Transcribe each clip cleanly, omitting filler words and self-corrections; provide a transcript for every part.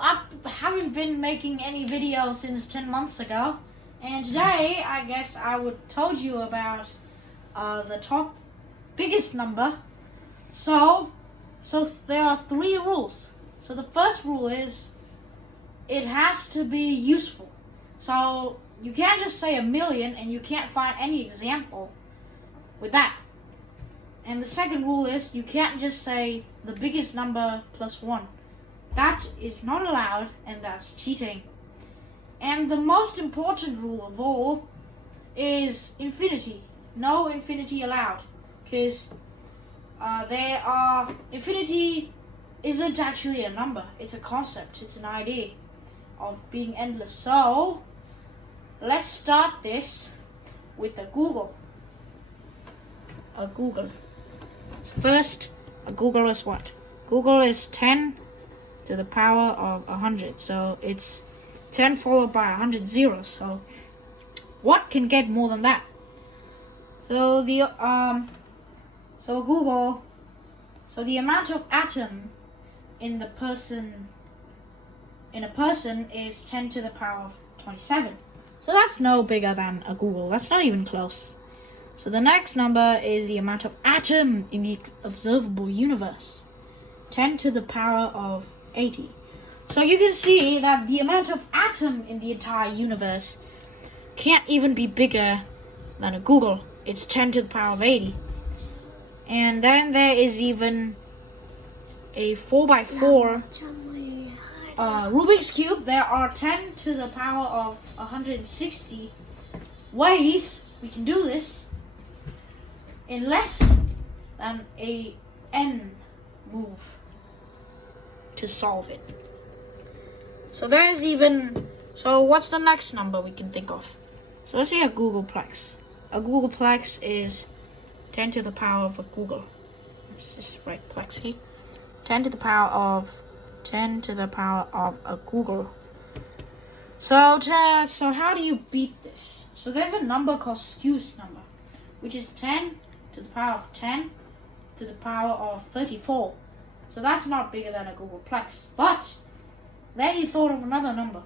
I haven't been making any videos since 10 months ago, and today I guess I would told you about the top biggest number. So there are 3 rules. So the first rule is it has to be useful. So you can't just say a million and you can't find any example with that. And the second rule is you can't just say the biggest number plus 1. That is not allowed, and that's cheating. And the most important rule of all is infinity. No infinity allowed, because infinity isn't actually a number. It's a concept. It's an idea of being endless. So let's start this with a Google. So first, a Google is what? Google is 10 to the power of 100. So it's 10 followed by 100 zeros. So what can get more than that? So the amount of atom in a person is 10 to the power of 27. So that's no bigger than a Google. That's not even close. So the next number is the amount of atom in the observable universe. 10 to the power of 80. So you can see that the amount of atom in the entire universe can't even be bigger than a Google. It's 10 to the power of 80. And then there is even a 4x4 Rubik's Cube. There are 10 to the power of 160 ways we can do this in less than a n move to solve it. So what's the next number we can think of? So let's say a Googleplex. A Googleplex is 10 to the power of a Google. Let's just write plex here. 10 to the power of a Google. So how do you beat this? So there's a number called Skew's number, which is 10 to the power of 10 to the power of 34. So that's not bigger than a Googleplex. But then he thought of another number,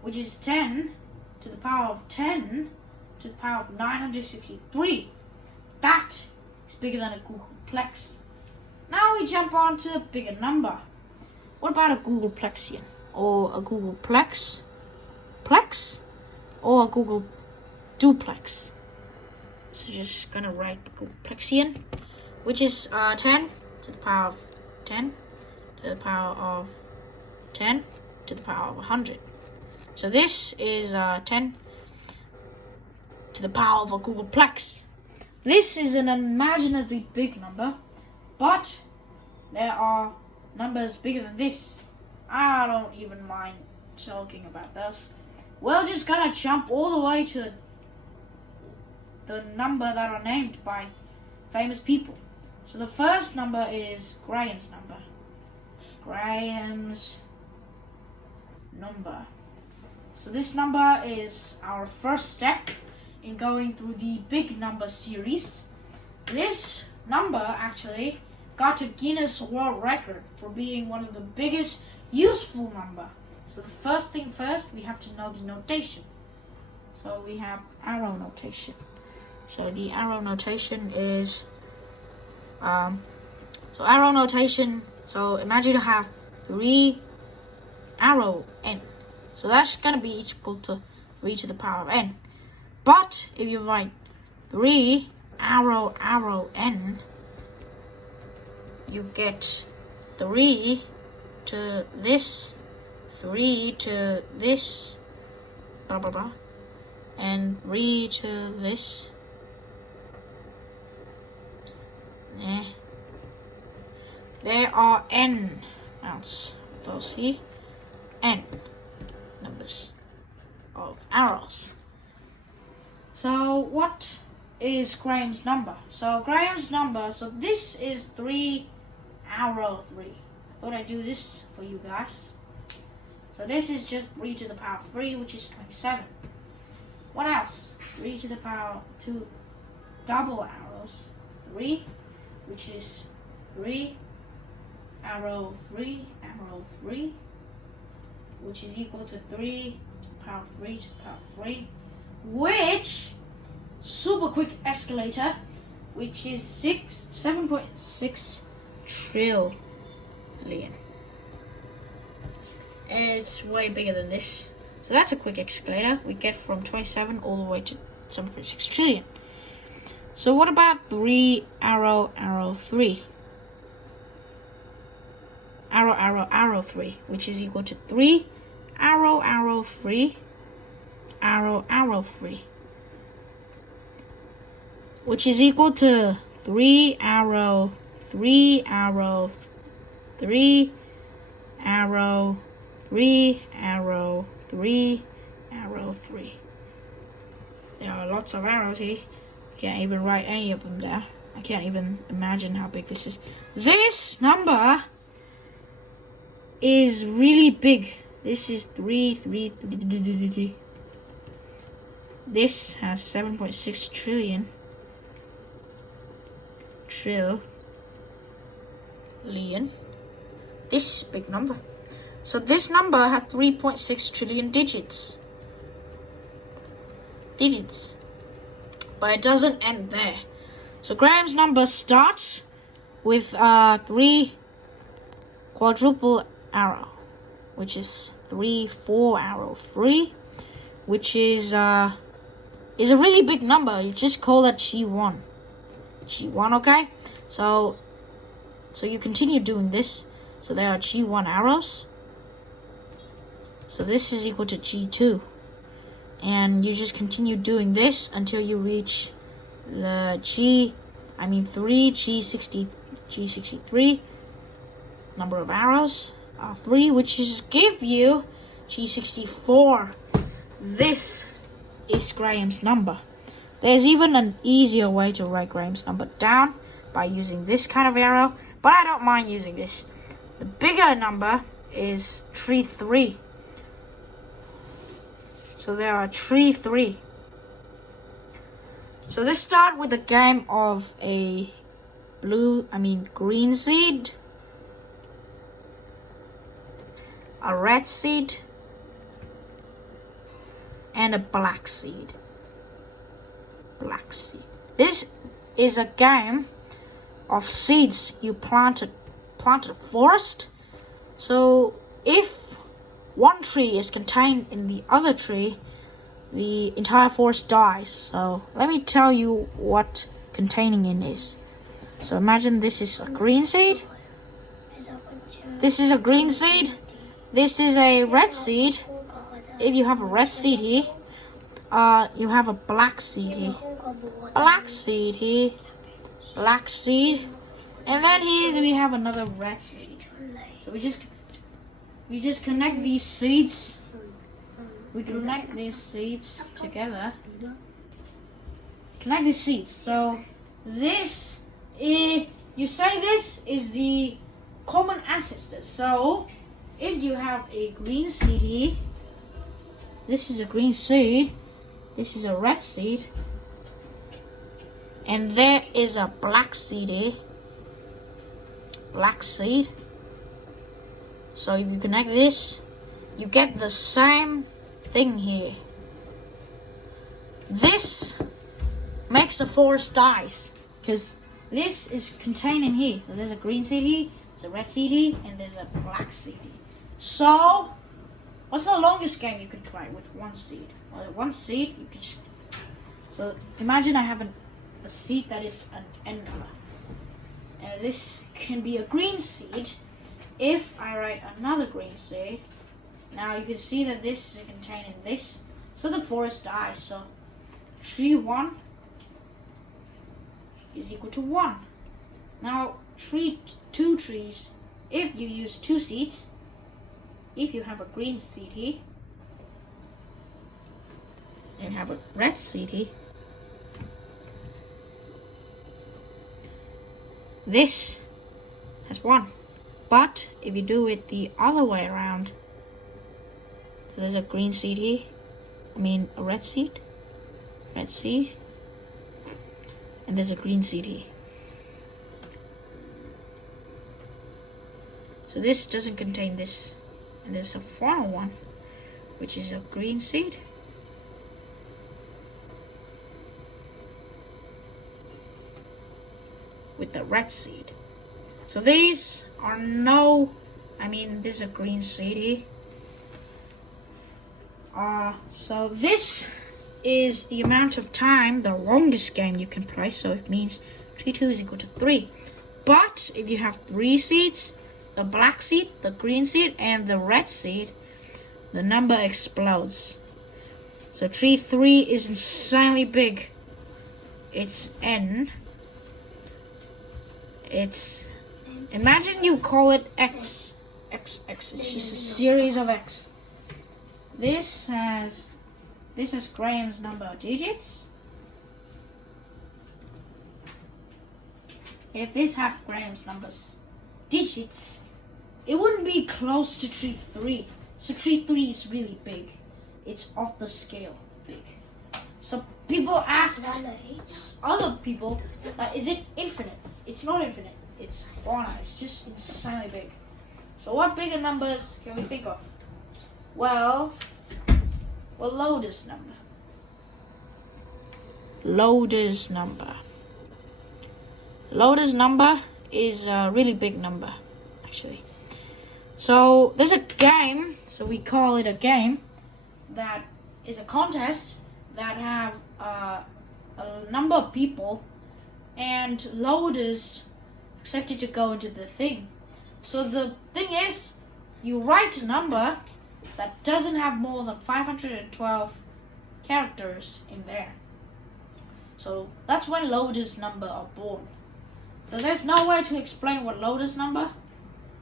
which is 10 to the power of 10 to the power of 963. That is bigger than a Googleplex. Now we jump on to a bigger number. What about a Googleplexian? Or a Googleplex? Plex? Or a Google duplex? So just gonna write Googleplexian, which is 10 to the power of 10 to the power of 10 to the power of 100. So this is 10 to the power of a Googleplex. This is an unimaginably big number, but there are numbers bigger than this. I don't even mind talking about this. We're just gonna jump all the way to the number that are named by famous people. So the first number is Graham's number. Graham's number. So this number is our first step in going through the big number series. This number actually got a Guinness World Record for being one of the biggest useful number. So the first thing first, we have to know the notation. So we have arrow notation. So the arrow notation is so imagine you have 3 arrow n. So that's gonna be equal to 3 to the power of n. But if you write 3 arrow n, you get 3 to this, 3 to this, blah blah blah, and 3 to this. There are n amounts, see, n numbers of arrows. So what is Graham's number? So this is 3 arrow 3. I thought I'd do this for you guys. So this is just 3 to the power of 3, which is 27. What else? 3 to the power of 2 double arrows, 3, which is 3 arrow 3 arrow 3 which is equal to 3 power 3 to the power 3, which super quick escalator, which is 7.6 trillion. It's way bigger than this. So that's a quick escalator. We get from 27 all the way to 7.6 trillion. So what about 3 arrow 3? Arrow 3, which is equal to 3 arrow 3 arrow 3, which is equal to 3 arrow 3 arrow 3 arrow 3 arrow 3 arrow 3. There are lots of arrows here. Can't even write any of them there. I can't even imagine how big this is. This number is really big. This is 3. This has 7.6 trillion. This big number. So this number has 3.6 trillion digits. But it doesn't end there. So Graham's number starts with 3 quadruple arrow, which is 3 4 arrow 3, which is a really big number. You just call that G1. Okay? So you continue doing this. So there are G1 arrows. So this is equal to G2. And you just continue doing this until you reach the 63 number of arrows, 3, which is give you G64. This is Graham's number. There's even an easier way to write Graham's number down by using this kind of arrow, but I don't mind using this. The bigger number is 3. So there are 3. So let's start with a game of a green seed, a red seed, and a black seed. This is a game of seeds. You plant a forest. So if one tree is contained in the other tree, the entire forest dies. So let me tell you what containing in is. So imagine this is a green seed. This is a green seed. This is a red seed. If you have a red seed here, you have a black seed here. Black seed here. Black seed. And then here we have another red seed. So we just connect these seeds. We connect these seeds together. Connect these seeds. So this is, you say this is the common ancestor. So if you have a green seed here, this is a green seed, this is a red seed, and there is a black seed here. Black seed. So if you connect this, you get the same thing here. This makes the forest dies because this is contained in here. So there's a green seed here, there's a red seed here, and there's a black seed here. So what's the longest game you could play with one seed? Well, one seed you can just, so imagine I have a seed that is an N color. And this can be a green seed. If I write another green seed, now you can see that this is contained in this, so the forest dies. So tree 1 is equal to 1. Now two trees, if you use 2 seeds, if you have a green seed here, and have a red seed here, this has 1. But if you do it the other way around, so there's a green seed here, a red seed, and there's a green seed here. So this doesn't contain this, and there's a final one. which is a green seed. With the red seed. So these are this is a green seed here. So this is the amount of time, the longest game you can play. So it means 3, 2 is equal to 3. But if you have 3 seeds, the black seed, the green seed, and the red seed, the number explodes. So 3, 3 is insanely big. It's n. It's, imagine you call it x. X. It's just a series of x. This has Graham's number of digits. If this have Graham's numbers digits, it wouldn't be close to 3, 3. So 3, 3 is really big. It's off the scale big. So people ask other people, is it infinite? It's not infinite. It's finite. It's just insanely big. So what bigger numbers can we think of? Well, Loder's number. Loder's number is a really big number, actually. So there's a game, so we call it a game, that is a contest that have a number of people, and loaders accepted to go into the thing. So the thing is, you write a number that doesn't have more than 512 characters in there. So that's when loaders number are born. So there's no way to explain what loaders number,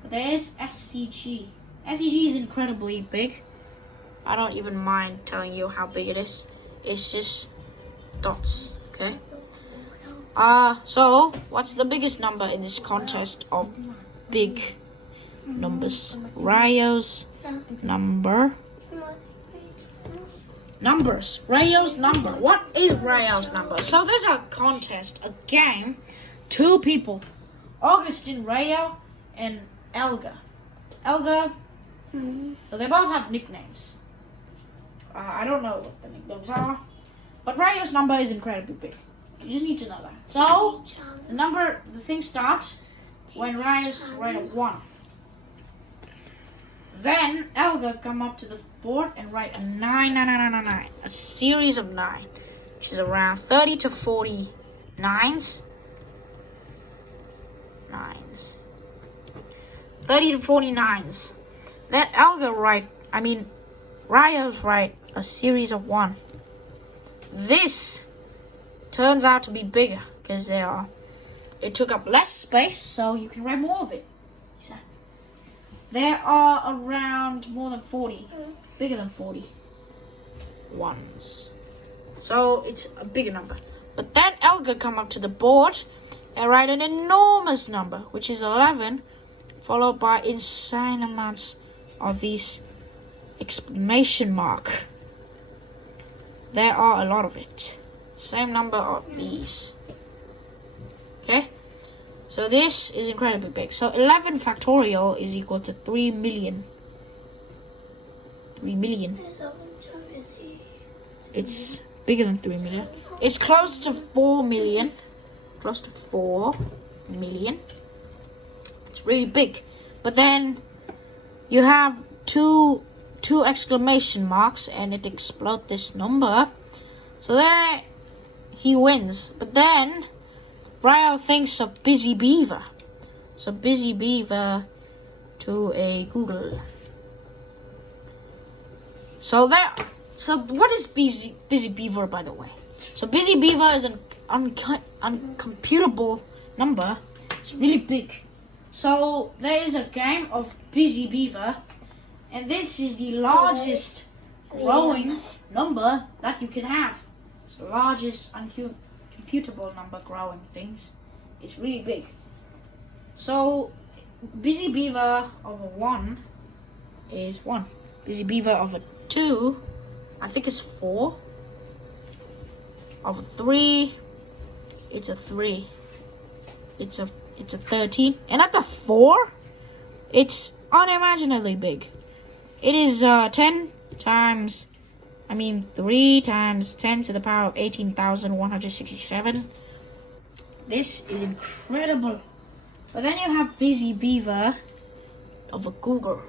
but there is SCG. SCG is incredibly big. I don't even mind telling you how big it is. It's just dots, okay? So what's the biggest number in this contest of big numbers? Ryo's number. Numbers. Ryo's number. What is Ryo's number? So there's a contest, a game, 2 people, Augustine Ryo and Elga. So they both have nicknames. I don't know what the nicknames are, but Ryo's number is incredibly big. You just need to know that. So the thing starts when Ryo's write a 1. Then Elga come up to the board and write a 9, a series of 9, which is around 30 to 40 nines. 30 to 40 nines. Then Ryo's write a series of 1. This turns out to be bigger because it took up less space, so you can write more of it. There are around more than 40, bigger than 40 ones. So it's a bigger number. But then Elga come up to the board and write an enormous number, which is 11, followed by insane amounts of these exclamation mark. There are a lot of it. Same number of these. Okay? So this is incredibly big. So 11 factorial is equal to 3 million. 3 million. It's bigger than 3 million. It's close to 4 million. Close to 4 million. It's really big. But then you have two exclamation marks and it explodes this number. So there he wins. But then Ryo thinks of Busy Beaver. So Busy Beaver to a Google. So what is Busy Beaver, by the way? So Busy Beaver is an uncomputable number. It's really big. So there is a game of Busy Beaver, and this is the largest growing number that you can have. It's the largest uncomputable number growing things. It's really big. So Busy Beaver of a 1 is 1. Busy Beaver of a 2, I think it's 4. Of a 3, it's a 3. It's a 13. And at the 4, it's unimaginably big. It is 10, times, 3 times 10 to the power of 18,167. This is incredible. But then you have Busy Beaver of a Google.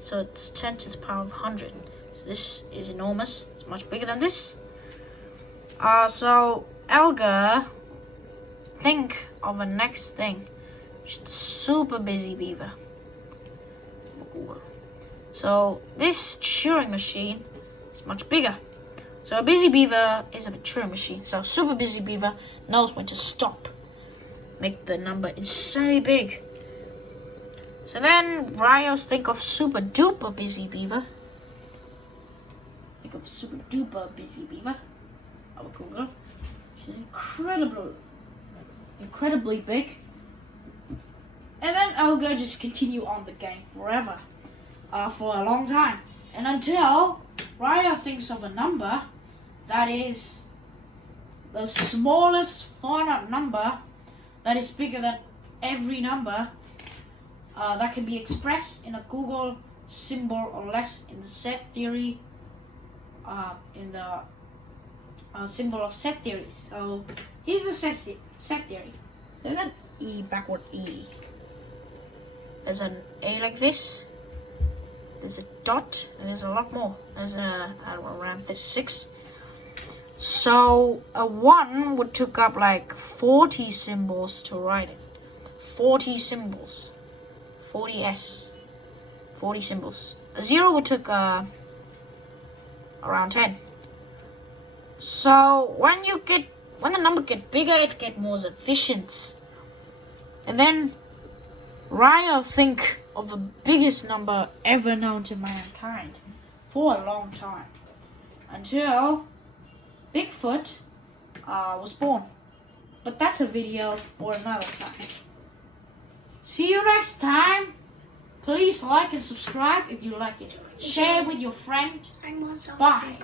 So it's 10 to the power of 100. So this is enormous. It's much bigger than this. So Elgar, think of a next thing. Just super Busy Beaver. So this Turing machine is much bigger. So a Busy Beaver is a Turing machine. So super Busy Beaver knows when to stop. Make the number insanely big. So then Rios think of super duper Busy Beaver. Think of super duper Busy Beaver. Our Google. She's incredibly big. And then Elgar just continue on the game forever. For a long time. And until Ryo thinks of a number that is the smallest finite number that is bigger than every number that can be expressed in a Google symbol or less in the set theory, in the symbol of set theories. So here's the set theory. There's an E backward E. There's an A like this. There's a dot, and there's a lot more. There's around this 6. So a 1 would took up like 40 symbols to write it. 40 symbols. 40s. 40 symbols. A 0 would took around 10. So when the number get bigger, it get more efficient. And then Ryo think of the biggest number ever known to mankind for a long time, until Bigfoot was born. But that's a video for another time. See you next time. Please like and subscribe if you like it. Share with your friend. Bye.